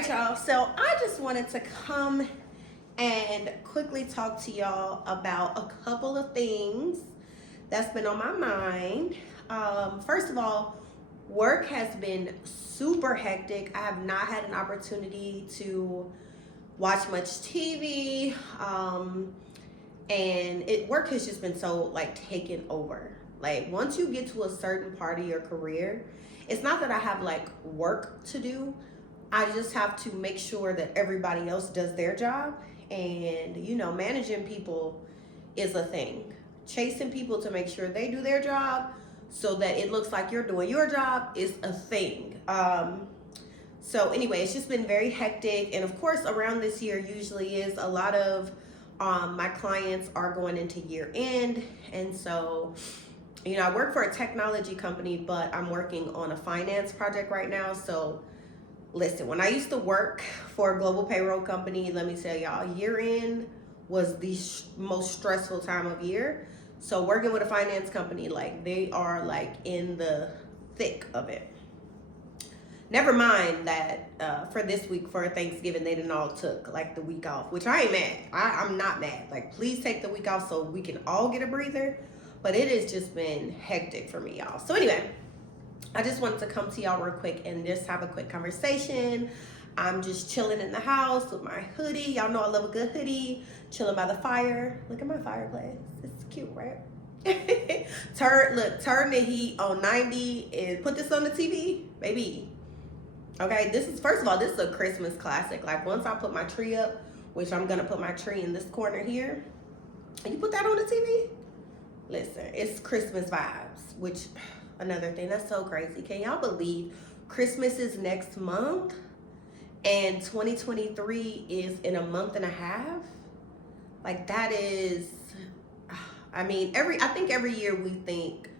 right, y'all. So I just wanted to come and quickly talk to y'all about a couple of things that's been on my mind. First of all, work has been super hectic. I have not had an opportunity to watch much TV. And work has just been so like taken over. Like once you get to a certain part of your career, it's not that I have like work to do. I just have to make sure that everybody else does their job. And managing people is a thing. Chasing people to make sure they do their job so that it looks like you're doing your job is a thing. So anyway, it's just been very hectic. And of course, around this year usually is a lot of my clients are going into year end. And so, I work for a technology company, but I'm working on a finance project right now. So listen, when I used to work for a global payroll company, let me tell y'all, year end was the most stressful time of year. So working with a finance company, like they are like in the thick of it. Never mind that for this week, for Thanksgiving, they didn't all took like the week off, which I ain't mad. I'm not mad. Like, please take the week off so we can all get a breather. But it has just been hectic for me, y'all. So anyway, I just wanted to come to y'all real quick and just have a quick conversation. I'm just chilling in the house with my hoodie. Y'all know I love a good hoodie. Chilling by the fire. Look at my fireplace. It's cute, right? Turn the heat on 90 and put this on the TV, baby. Okay, first of all, this is a Christmas classic. Like once I put my tree up, which I'm gonna put my tree in this corner here, and you put that on the TV, listen, it's Christmas vibes, which another thing that's so crazy. Can y'all believe Christmas is next month and 2023 is in a month and a half? Like that is, I think every year we think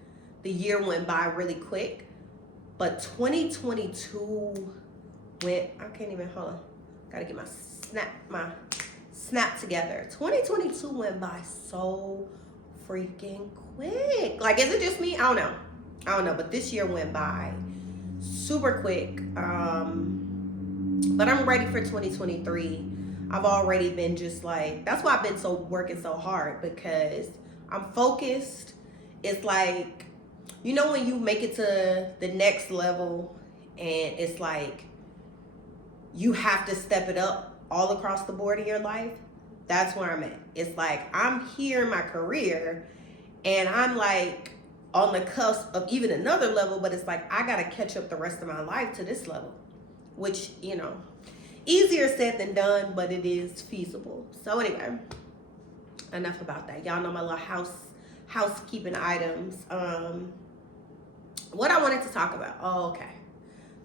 the year went by really quick. But 2022 went, I can't even, hold on. Gotta get my snap together. 2022 went by so freaking quick. Like, is it just me? I don't know, but this year went by super quick. But I'm ready for 2023. I've already been just like, that's why I've been working so hard, because I'm focused. It's like, when you make it to the next level and it's like you have to step it up all across the board in your life, that's where I'm at. It's like I'm here in my career and I'm like on the cusp of even another level, but it's like I gotta catch up the rest of my life to this level, which, easier said than done, but it is feasible. So anyway, enough about that. Y'all know my little housekeeping items. What I wanted to talk about. Oh, okay.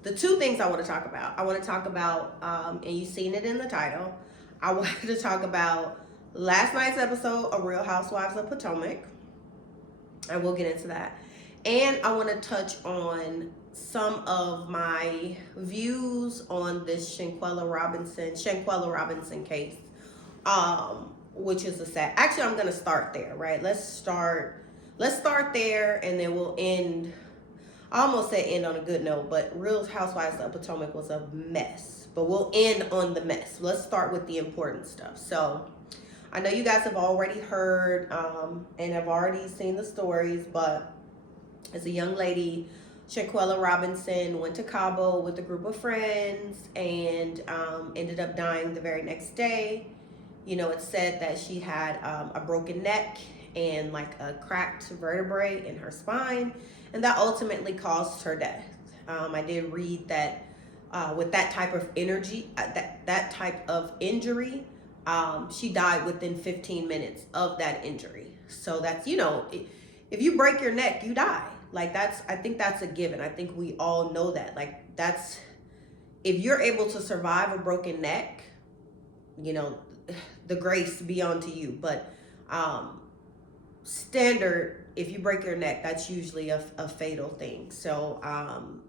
The two things I want to talk about. I want to talk about, and you've seen it in the title, I wanted to talk about last night's episode of Real Housewives of Potomac. And we'll get into that. And I want to touch on some of my views on this Shanquella Robinson case, which is a sad. Actually, I'm going to start there, right? Let's start there, and then we'll end. I almost said end on a good note, but Real Housewives of Potomac was a mess. But we'll end on the mess. Let's start with the important stuff. So I know you guys have already heard and have already seen the stories, but as a young lady, Shanquella Robinson went to Cabo with a group of friends and ended up dying the very next day. It's said that she had a broken neck and like a cracked vertebrae in her spine, and that ultimately caused her death. I did read that with that type of that type of injury, she died within 15 minutes of that injury. So that's, if you break your neck, you die. Like I think that's a given. I think we all know that. Like if you're able to survive a broken neck, the grace be unto you. But standard, if you break your neck, that's usually a fatal thing. So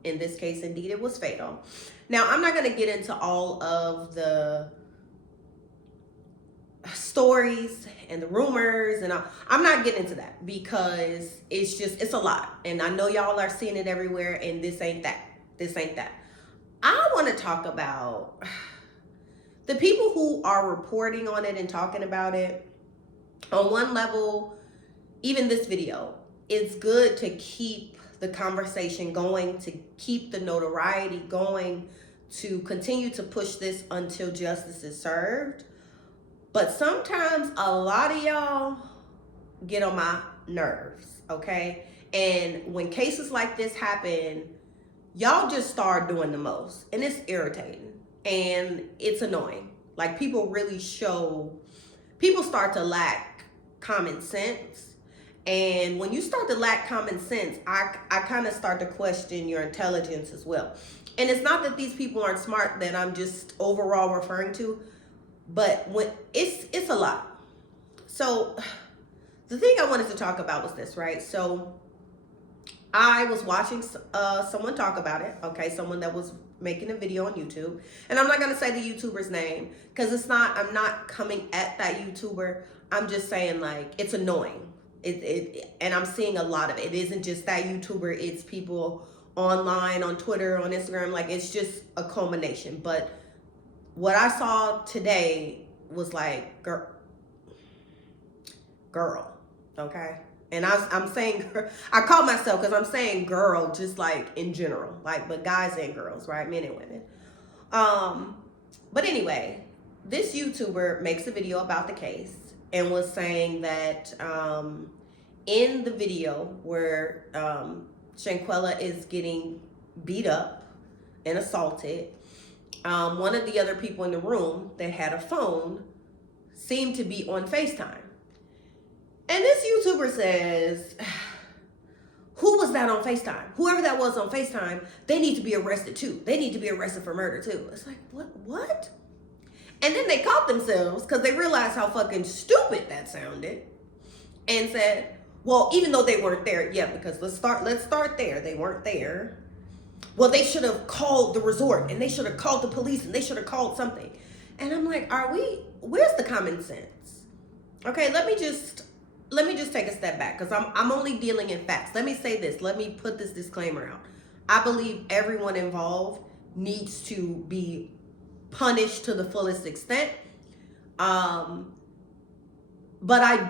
in this case, indeed, it was fatal. Now, I'm not going to get into all of the stories and the rumors, and I'm not getting into that because it's a lot. And I know y'all are seeing it everywhere, and this ain't that. I want to talk about the people who are reporting on it and talking about it. On one level, even this video, it's good to keep the conversation going, to keep the notoriety going, to continue to push this until justice is served. But sometimes a lot of y'all get on my nerves, okay? And when cases like this happen, y'all just start doing the most. And it's irritating and it's annoying. Like people start to lack common sense. And when you start to lack common sense, I kind of start to question your intelligence as well. And it's not that these people aren't smart that I'm just overall referring to, but when it's a lot. So the thing I wanted to talk about was this, right? So I was watching someone talk about it, okay? Someone that was making a video on YouTube. And I'm not going to say the YouTuber's name because I'm not coming at that YouTuber. I'm just saying, like, it's annoying. And I'm seeing a lot of it. It isn't just that YouTuber. It's people online, on Twitter, on Instagram. Like, it's just a culmination. But what I saw today was like, girl, okay? And I'm saying, I call myself because I'm saying girl, just like in general, like, but guys and girls, right? Men and women. But anyway, this YouTuber makes a video about the case and was saying that in the video where Shanquella is getting beat up and assaulted, one of the other people in the room that had a phone seemed to be on FaceTime. And this YouTuber says, who was that on FaceTime? Whoever that was on FaceTime, they need to be arrested too. They need to be arrested for murder too. It's like, what? And then they caught themselves because they realized how fucking stupid that sounded and said, well, even though they weren't there, yeah, because let's start there. They weren't there. Well, they should have called the resort and they should have called the police and they should have called something. And I'm like, where's the common sense? Okay, let me just take a step back because I'm only dealing in facts. Let me say this. Let me put this disclaimer out. I believe everyone involved needs to be punished to the fullest extent. But I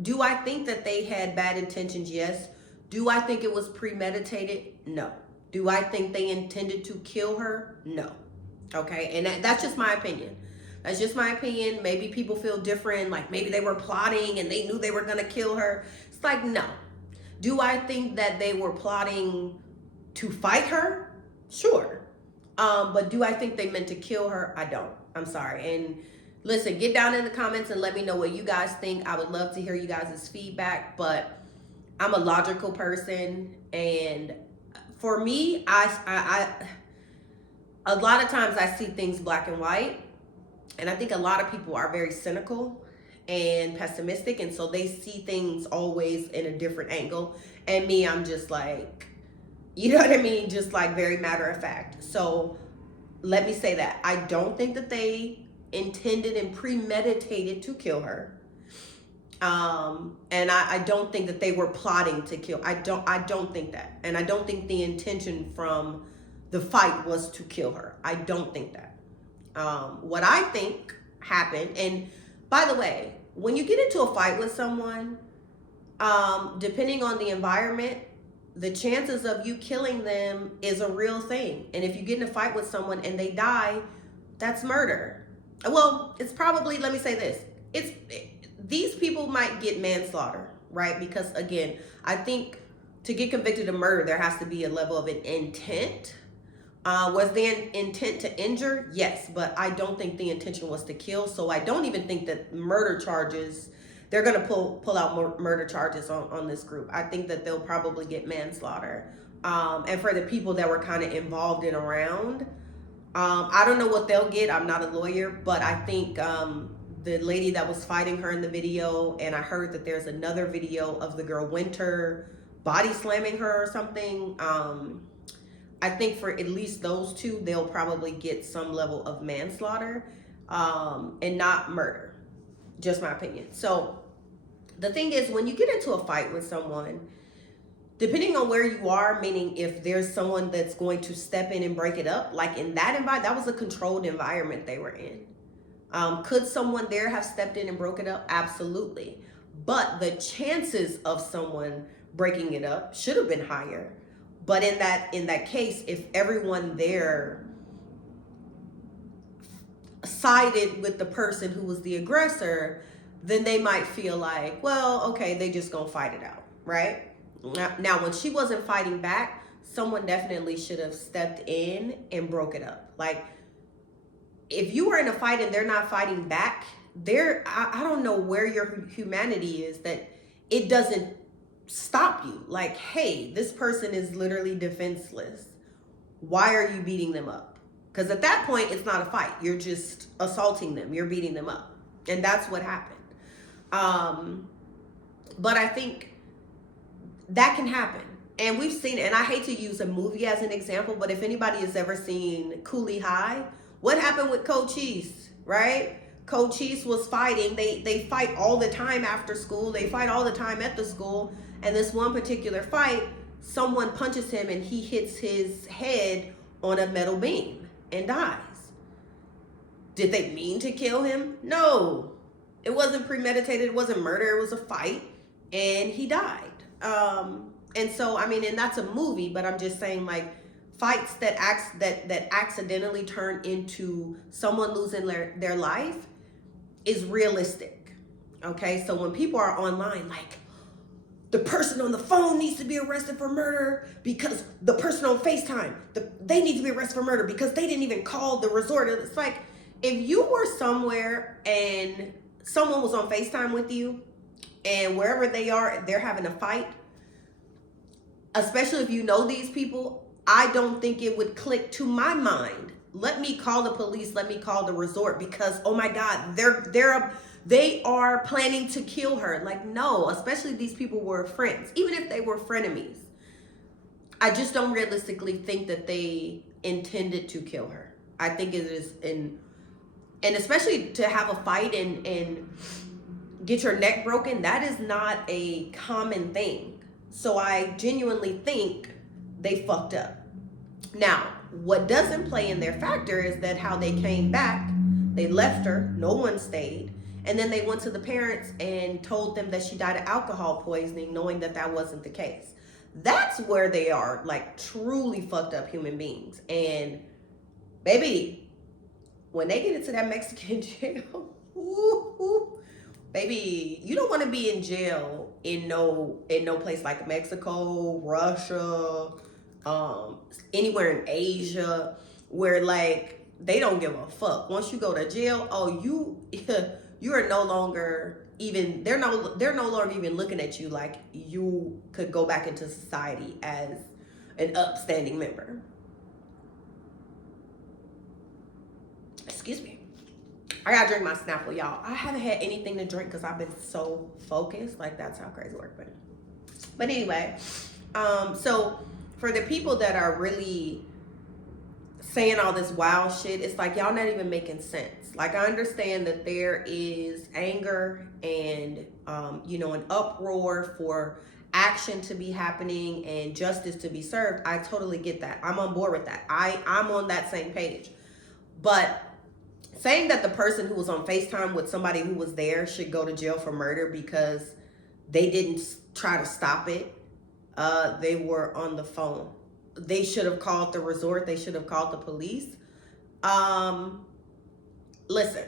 do I think that they had bad intentions? Yes. Do I think it was premeditated? No. Do I think they intended to kill her? No. Okay, and that's just my opinion. That's just my opinion. Maybe people feel different, like maybe they were plotting and they knew they were gonna kill her. It's like, no. Do I think that they were plotting to fight her? Sure. But do I think they meant to kill her? I don't. I'm sorry. And listen, get down in the comments and let me know what you guys think. I would love to hear you guys' feedback, but I'm a logical person, and for me, I a lot of times I see things black and white. And I think a lot of people are very cynical and pessimistic. And so they see things always in a different angle. And me, I'm just like, you know what I mean? Just like very matter of fact. So let me say that. I don't think that they intended and premeditated to kill her. And I don't think that they were plotting to kill. I don't think that. And I don't think the intention from the fight was to kill her. I don't think that. What I think happened, and by the way, when you get into a fight with someone, depending on the environment, the chances of you killing them is a real thing. And if you get in a fight with someone and they die, that's murder. Well, it's probably, let me say this, these people might get manslaughter, right? Because again, I think to get convicted of murder, there has to be a level of an intent. Was the intent to injure? Yes, but I don't think the intention was to kill. So I don't even think that murder charges, they're going to pull out murder charges on this group. I think that they'll probably get manslaughter. And for the people that were kind of involved and around, I don't know what they'll get. I'm not a lawyer, but I think the lady that was fighting her in the video, and I heard that there's another video of the girl Winter body slamming her or something. I think for at least those two, they'll probably get some level of manslaughter and not murder. Just my opinion. So the thing is, when you get into a fight with someone, depending on where you are, meaning if there's someone that's going to step in and break it up, like in that environment, that was a controlled environment they were in. Could someone there have stepped in and broke it up? Absolutely. But the chances of someone breaking it up should have been higher. But in that case, if everyone there sided with the person who was the aggressor, then they might feel like, well, okay, they just gonna fight it out, right? Now, when she wasn't fighting back, someone definitely should have stepped in and broke it up. Like, if you were in a fight and they're not fighting back, I don't know where your humanity is that it doesn't stop you. Like, hey, this person is literally defenseless. Why are you beating them up? Because at that point, it's not a fight. You're just assaulting them. You're beating them up. And that's what happened. But I think that can happen. And we've seen, and I hate to use a movie as an example, but if anybody has ever seen Cooley High, what happened with Cochise, right? Cochise was fighting. They fight all the time after school. They fight all the time at the school. And this one particular fight, someone punches him and he hits his head on a metal beam and dies. Did they mean to kill him? No. It wasn't premeditated. It wasn't murder. It was a fight. And he died. And so, I mean, and that's a movie, but I'm just saying, like, fights that accidentally turn into someone losing their life is realistic. Okay? So when people are online, like, the person on the phone needs to be arrested for murder because the person on FaceTime, they need to be arrested for murder because they didn't even call the resort. It's like, if you were somewhere and someone was on FaceTime with you and wherever they are, they're having a fight, especially if you know these people, I don't think it would click to my mind. Let me call the police. Let me call the resort because, oh my God, they are planning to kill her. Like, no, especially these people were friends, even if they were frenemies. I just don't realistically think that they intended to kill her. I think it is, and especially to have a fight and get your neck broken, that is not a common thing. So I genuinely think they fucked up. Now, what doesn't play in their factor is that how they came back, they left her, no one stayed. And then they went to the parents and told them that she died of alcohol poisoning, knowing that that wasn't the case. That's where they are, like, truly fucked up human beings. And baby, when they get into that Mexican jail, baby, you don't want to be in jail in no place like Mexico, Russia, anywhere in Asia, where, like, they don't give a fuck. Once you go to jail, oh, you are no longer even, they're no longer even looking at you like you could go back into society as an upstanding member. Excuse me. I gotta drink my Snapple, y'all. I haven't had anything to drink because I've been so focused. Like, that's how crazy work been. But anyway, so for the people that are really saying all this wild shit, it's like, y'all not even making sense. Like, I understand that there is anger and, an uproar for action to be happening and justice to be served. I totally get that. I'm on board with that. I'm on that same page. But saying that the person who was on FaceTime with somebody who was there should go to jail for murder because they didn't try to stop it. They were on the phone. They should have called the resort. They should have called the police. Listen,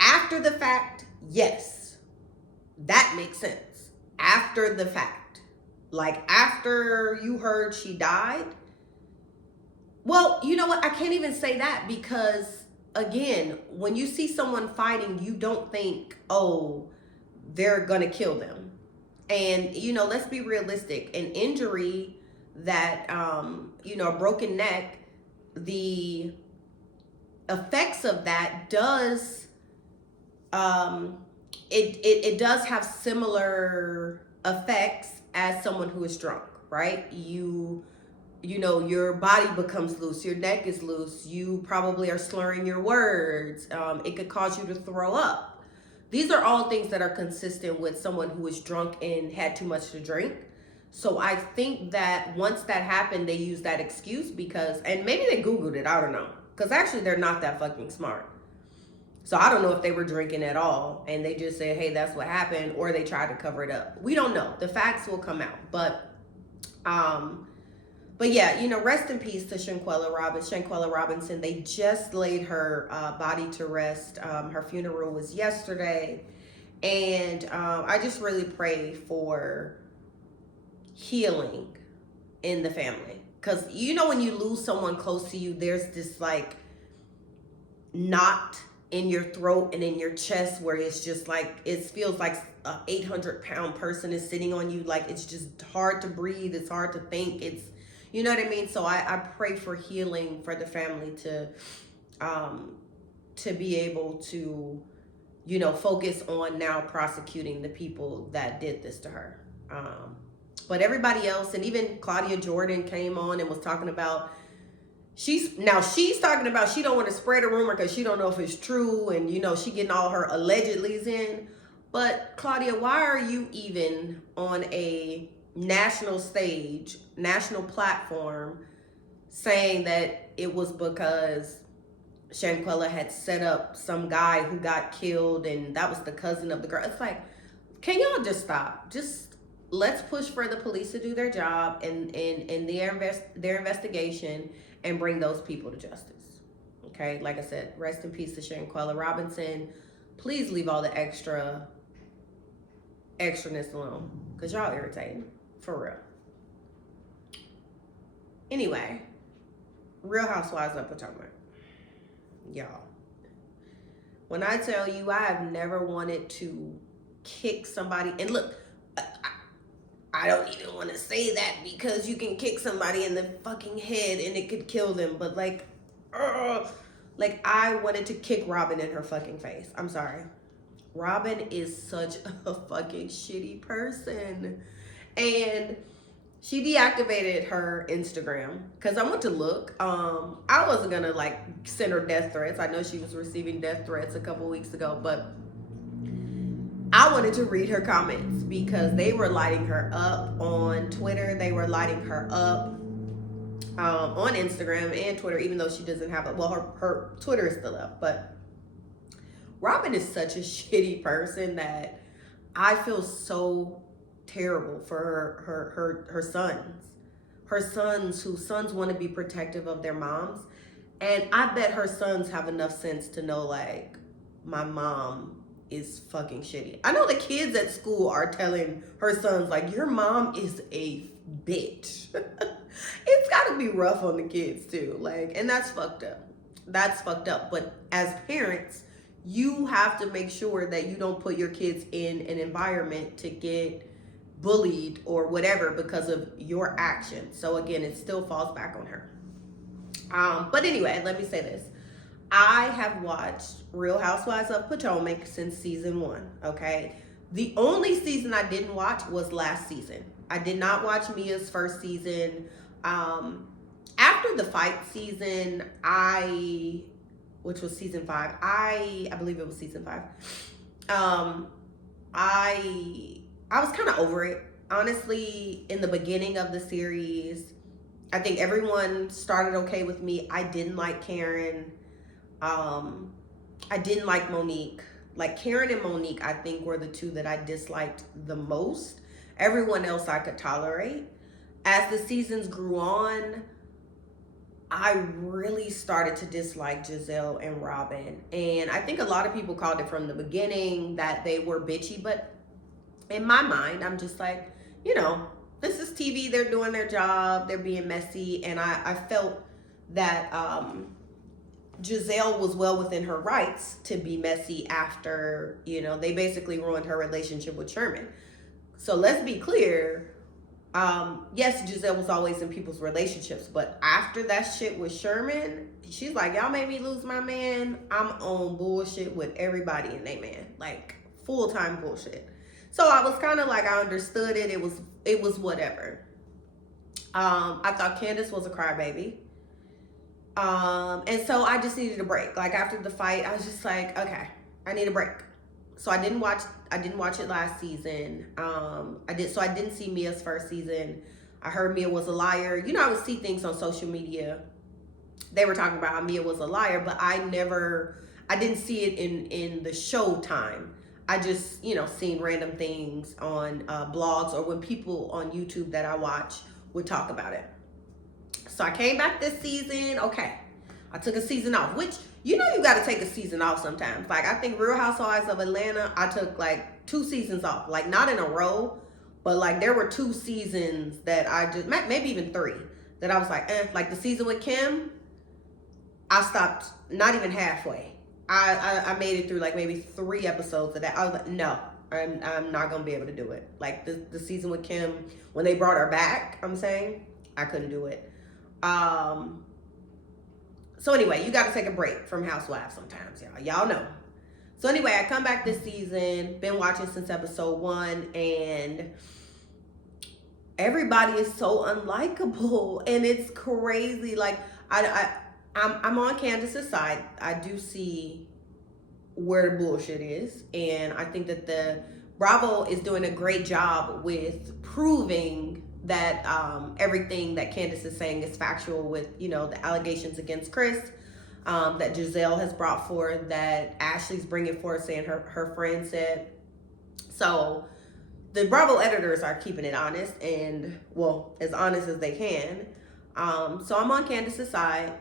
after the fact, yes, that makes sense. After the fact, like after you heard she died, well, you know what? I can't even say that because, again, when you see someone fighting, you don't think, oh, they're going to kill them. And, let's be realistic. An injury that, a broken neck, the effects of that does, it does have similar effects as someone who is drunk, right? Your body becomes loose, your neck is loose, you probably are slurring your words, it could cause you to throw up. These are all things that are consistent with someone who is drunk and had too much to drink. So I think that once that happened, they used that excuse because, and maybe they Googled it, I don't know. Because actually, they're not that fucking smart. So I don't know if they were drinking at all and they just said, hey, that's what happened, or they tried to cover it up. We don't know. The facts will come out. Um, but yeah, rest in peace to Shanquella Robinson. They just laid her body to rest. Her funeral was yesterday. And I just really pray for healing in the family. Because when you lose someone close to you, there's this like knot in your throat and in your chest where it's just like, it feels like a 800-pound person is sitting on you. Like, it's just hard to breathe. It's hard to think. It's, you know what I mean? So I pray for healing for the family to be able to, focus on now prosecuting the people that did this to her. But everybody else, and even Claudia Jordan came on and was talking about, she's talking about she don't want to spread a rumor because she don't know if it's true, and she getting all her allegedlys in. But Claudia, why are you even on a national stage, national platform, saying that it was because Shanquella had set up some guy who got killed and that was the cousin of the girl? It's like, can y'all just stop? Just let's push for the police to do their job and their investigation and bring those people to justice. Okay, like I said, rest in peace to Shanquella Robinson. Please leave all the extraness alone, because y'all irritating, for real. Anyway, Real Housewives of Potomac. Y'all, when I tell you I have never wanted to kick somebody, and look, I don't even want to say that because you can kick somebody in the fucking head and it could kill them, but like I wanted to kick Robin in her fucking face. I'm sorry. Robin is such a fucking shitty person. And she deactivated her Instagram because I went to look. I wasn't gonna like send her death threats. I know she was receiving death threats a couple weeks ago, but I wanted to read her comments because they were lighting her up on Twitter. They were lighting her up on Instagram and Twitter, even though she doesn't have her Twitter is still up. But Robin is such a shitty person that I feel so terrible for her sons. Her sons, whose sons want to be protective of their moms. And I bet her sons have enough sense to know, like, my mom is fucking shitty. I know the kids at school are telling her sons, like, your mom is a bitch. It's got to be rough on the kids too. Like, and that's fucked up. That's fucked up. But as parents, you have to make sure that you don't put your kids in an environment to get bullied or whatever because of your actions. So again, it still falls back on her. But anyway, let me say this. I have watched Real Housewives of Potomac since season 1, okay? The only season I didn't watch was last season. I did not watch Mia's first season. After the fight season, which was season 5, I believe it was season 5. I was kind of over it. Honestly, in the beginning of the series, I think everyone started okay with me. I didn't like Karen. I didn't like Monique. Like, Karen and Monique, I think, were the two that I disliked the most. Everyone else I could tolerate. As the seasons grew on, I really started to dislike Giselle and Robin. And I think a lot of people called it from the beginning that they were bitchy. But in my mind, I'm just like, this is TV. They're doing their job. They're being messy. And I felt that Giselle was well within her rights to be messy after, they basically ruined her relationship with Sherman. So let's be clear. Yes, Giselle was always in people's relationships, but after that shit with Sherman, she's like, y'all made me lose my man. I'm on bullshit with everybody and they man, like full-time bullshit. So I was kind of like, I understood it. It was whatever. I thought Candace was a crybaby. And so I just needed a break. Like, after the fight, I was just like, okay, I need a break. so I didn't watch it last season. I didn't see Mia's first season. I heard Mia was a liar. You know, I would see things on social media. They were talking about how Mia was a liar, but I didn't see it in the show time. I just, seen random things on blogs or when people on YouTube that I watch would talk about it. So I came back this season. Okay, I took a season off, which you got to take a season off sometimes. Like I think Real Housewives of Atlanta, I took like 2 seasons off, like not in a row, but like there were 2 seasons that I just maybe even 3 that I was like, like the season with Kim, I stopped not even halfway. I made it through like maybe 3 episodes of that. I was like, no, I'm not gonna be able to do it. Like the season with Kim, when they brought her back, I'm saying I couldn't do it. So anyway, you got to take a break from Housewives sometimes, y'all. Y'all know. So anyway, I come back this season, been watching since episode 1, and everybody is so unlikable, and it's crazy. Like I'm on Candace's side. I do see where the bullshit is, and I think that the Bravo is doing a great job with proving that everything that Candace is saying is factual with, the allegations against Chris, that Giselle has brought forth, that Ashley's bringing forth, saying her friend said. So the Bravo editors are keeping it honest, and well, as honest as they can. So I'm on Candace's side.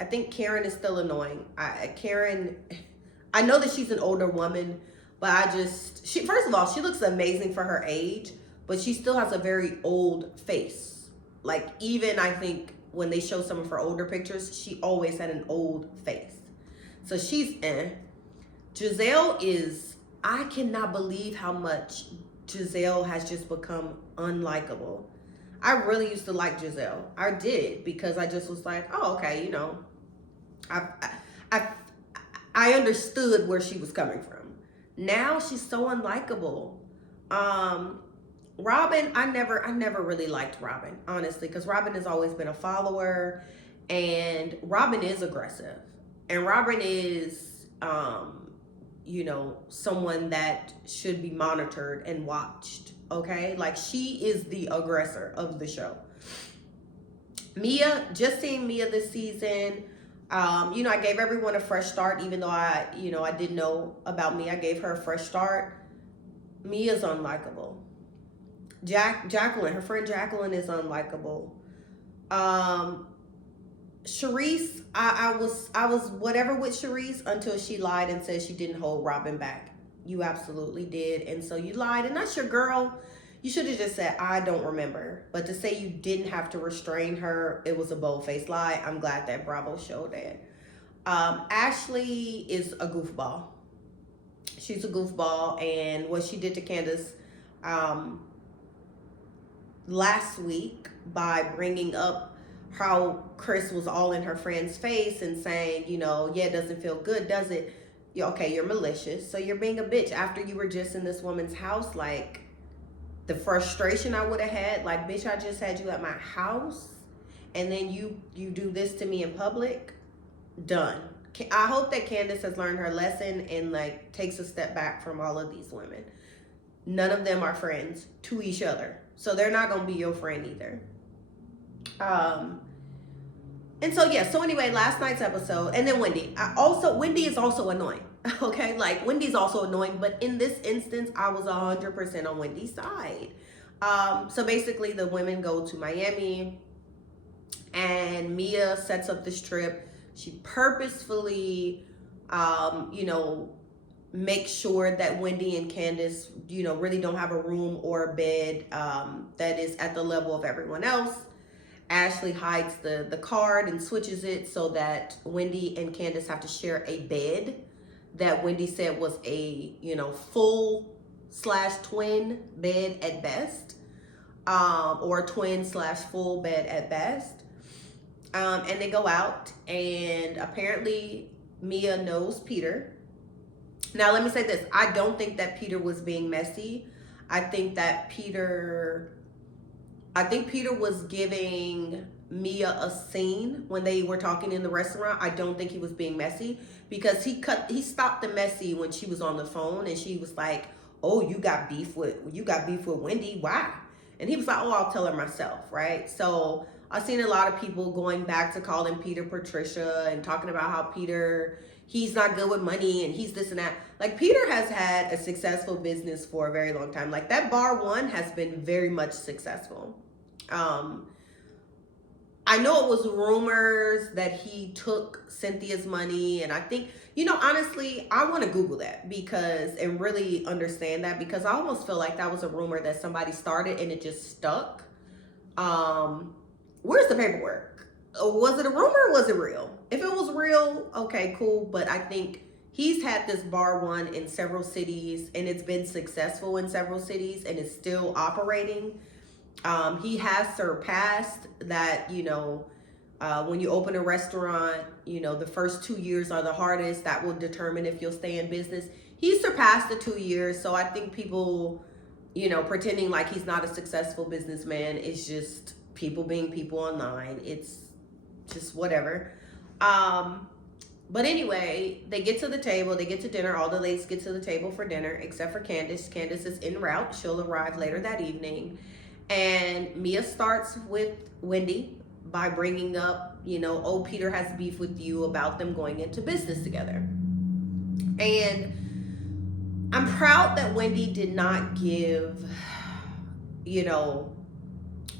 I think Karen is still annoying. I know that she's an older woman, but first of all, she looks amazing for her age, but she still has a very old face. Like even I think when they show some of her older pictures, she always had an old face. So she's Giselle I cannot believe how much Giselle has just become unlikable. I really used to like Giselle. I did, because I just was like, oh, okay, I understood where she was coming from. Now she's so unlikable. Robin, I never really liked Robin, honestly, because Robin has always been a follower, and Robin is aggressive, and Robin is, someone that should be monitored and watched. Okay, like she is the aggressor of the show. Mia, just seeing Mia this season. I gave everyone a fresh start, even though I didn't know about Mia. I gave her a fresh start. Mia's unlikable. Jacqueline, her friend Jacqueline is unlikable. Charisse, I was whatever with Charisse until she lied and said she didn't hold Robin back. You absolutely did, and so you lied, and that's your girl. You should have just said, I don't remember. But to say you didn't have to restrain her, it was a bold-faced lie. I'm glad that Bravo showed that. Ashley is a goofball. She's a goofball, and what she did to Candace last week by bringing up how Chris was all in her friend's face and saying, it doesn't feel good, does it? Okay, you're malicious. So you're being a bitch after you were just in this woman's house. Like, the frustration I would have had, like, bitch, I just had you at my house, and then you do this to me in public. Done. I hope that Candace has learned her lesson and like takes a step back from all of these women. None of them are friends to each other, so they're not gonna be your friend either. And so so anyway, last night's episode, and then Wendy. Wendy is also annoying. Okay, like Wendy's also annoying, but in this instance, I was 100% on Wendy's side. So basically, the women go to Miami, and Mia sets up this trip. She purposefully, makes sure that Wendy and Candace, really don't have a room or a bed that is at the level of everyone else. Ashley hides the card and switches it so that Wendy and Candace have to share a bed that Wendy said was a, full/twin bed at best, or twin/full bed at best. And they go out, and apparently Mia knows Peter. Now, let me say this. I don't think that Peter was being messy. I think Peter was giving Mia a scene when they were talking in the restaurant. I don't think he was being messy, because he stopped the messy when she was on the phone and she was like, "Oh, you got beef with Wendy? Why?" And he was like, "Oh, I'll tell her myself." Right? So I've seen a lot of people going back to calling Peter Patricia and talking about how he's not good with money and he's this and that. Like, Peter has had a successful business for a very long time. Like, that bar one has been very much successful. I know it was rumors that he took Cynthia's money, and I think, honestly, I want to Google that and really understand that, because I almost feel like that was a rumor that somebody started and it just stuck. Where's the paperwork? Was it a rumor or was it real? If it was real, okay, cool. But I think he's had this bar one in several cities and it's been successful in several cities and it's still operating. He has surpassed that, when you open a restaurant, the first 2 years are the hardest. That will determine if you'll stay in business. He surpassed the 2 years. So I think people, pretending like he's not a successful businessman is just people being people online. It's just whatever. But anyway, they get to the table, they get to dinner. All the ladies get to the table for dinner, except for Candace. Candace is en route. She'll arrive later that evening. And Mia starts with Wendy by bringing up, "Oh, Peter has beef with you," about them going into business together. And I'm proud that Wendy did not give,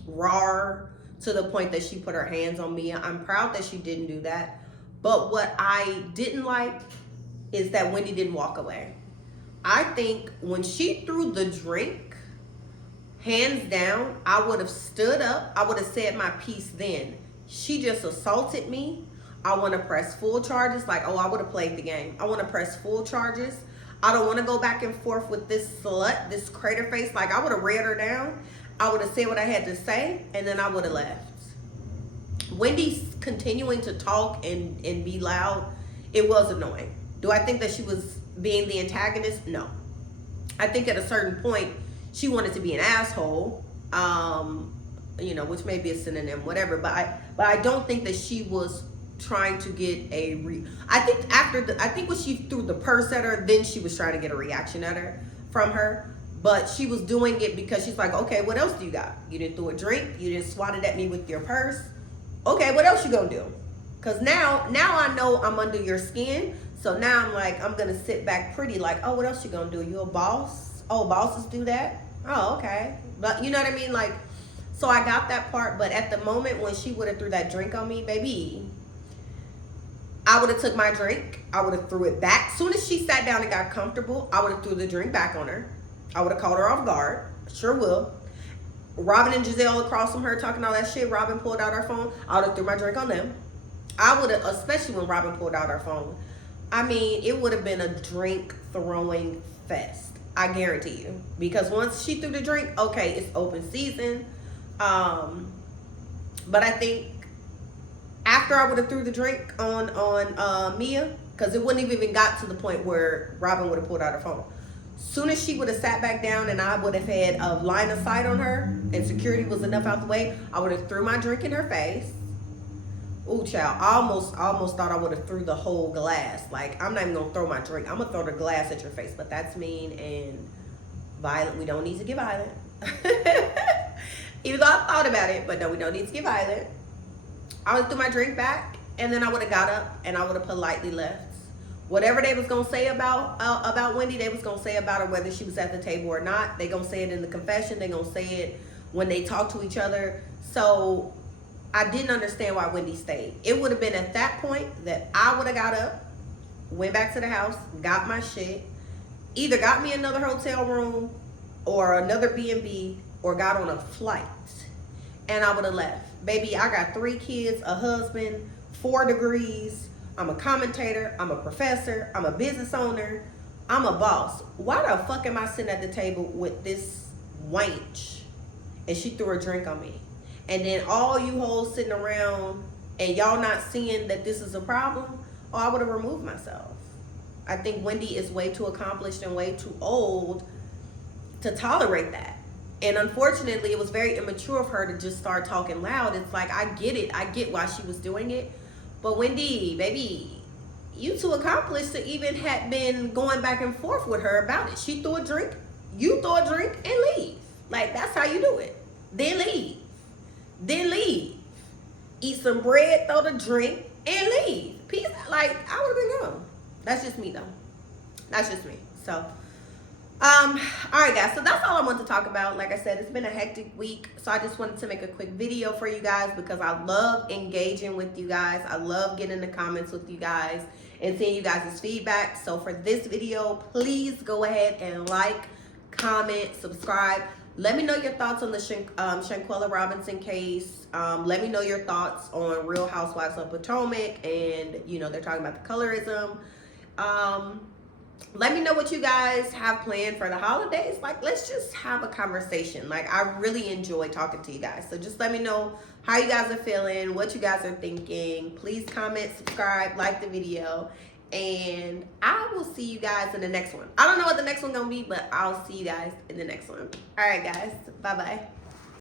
rawr to the point that she put her hands on Mia. I'm proud that she didn't do that. But what I didn't like is that Wendy didn't walk away. I think when she threw the drink, hands down, I would have stood up. I would have said my piece then. She just assaulted me. I want to press full charges. Like, I would have played the game. I want to press full charges. I don't want to go back and forth with this slut, this crater face. Like, I would have read her down. I would have said what I had to say, and then I would have left. Wendy's continuing to talk and be loud. It was annoying. Do I think that she was being the antagonist? No. I think at a certain point, she wanted to be an asshole, which may be a synonym, whatever. But I don't think that she was trying to get I think when she threw the purse at her, then she was trying to get a reaction from her. But she was doing it because she's like, okay, what else do you got? You didn't throw a drink. You didn't swat it at me with your purse. Okay, what else you gonna do? Because now I know I'm under your skin. So now I'm like, I'm gonna sit back pretty like, oh, what else you gonna do? You a boss? Oh, bosses do that? Oh, okay. But you know what I mean? Like, so I got that part. But at the moment when she would have threw that drink on me, baby, I would have took my drink. I would have threw it back. As soon as she sat down and got comfortable, I would have threw the drink back on her. I would have caught her off guard. Sure will. Robin and Giselle across from her talking all that shit. Robin pulled out her phone. I would have threw my drink on them. I would have, especially when Robin pulled out her phone. I mean, it would have been a drink throwing fest. I guarantee you. Because once she threw the drink, okay, it's open season. But I think after I would have threw the drink on Mia, because it wouldn't have even got to the point where Robin would have pulled out her phone. Soon as she would have sat back down and I would have had a line of sight on her and security was enough out the way, I would have threw my drink in her face. Ooh, child, I almost thought I would have threw the whole glass. Like, I'm not even gonna throw my drink. I'm gonna throw the glass at your face, but that's mean and violent. We don't need to get violent. Even though I thought about it, but no, we don't need to get violent. I would have threw my drink back and then I would have got up and I would have politely left. Whatever they was gonna say about Wendy, they was gonna say about her whether she was at the table or not. They gonna say it in the confession. They gonna say it when they talk to each other. So I didn't understand why Wendy stayed. It would have been at that point that I would have got up, went back to the house, got my shit, either got me another hotel room or another B&B or got on a flight, and I would have left. Baby, I got 3 kids, a husband, 4 degrees. I'm a commentator, I'm a professor, I'm a business owner, I'm a boss. Why the fuck am I sitting at the table with this wench and she threw a drink on me? And then all you hoes sitting around and y'all not seeing that this is a problem? Oh, I would have removed myself. I think Wendy is way too accomplished and way too old to tolerate that. And unfortunately, it was very immature of her to just start talking loud. It's like, I get it. I get why she was doing it. But Wendy, baby, you too accomplished to even have been going back and forth with her about it. She threw a drink, you throw a drink, and leave. Like, that's how you do it. Then leave. Then leave. Eat some bread, throw the drink, and leave. Peace. Like, I would have been gone. That's just me, though. That's just me. So, all right, guys. So that's all I want to talk about. Like I said, it's been a hectic week. So I just wanted to make a quick video for you guys because I love engaging with you guys. I love getting in the comments with you guys and seeing you guys' feedback. So for this video, please go ahead and like, comment, subscribe. Let me know your thoughts on the Shanquella Robinson case. Let me know your thoughts on Real Housewives of Potomac, and they're talking about the colorism. Let me know what you guys have planned for the holidays. Like, let's just have a conversation. Like, I really enjoy talking to you guys. So just let me know how you guys are feeling, what you guys are thinking. Please comment, subscribe, like the video. And I will see you guys in the next one. I don't know what the next one's gonna be, but I'll see you guys in the next one. All right, guys. Bye-bye.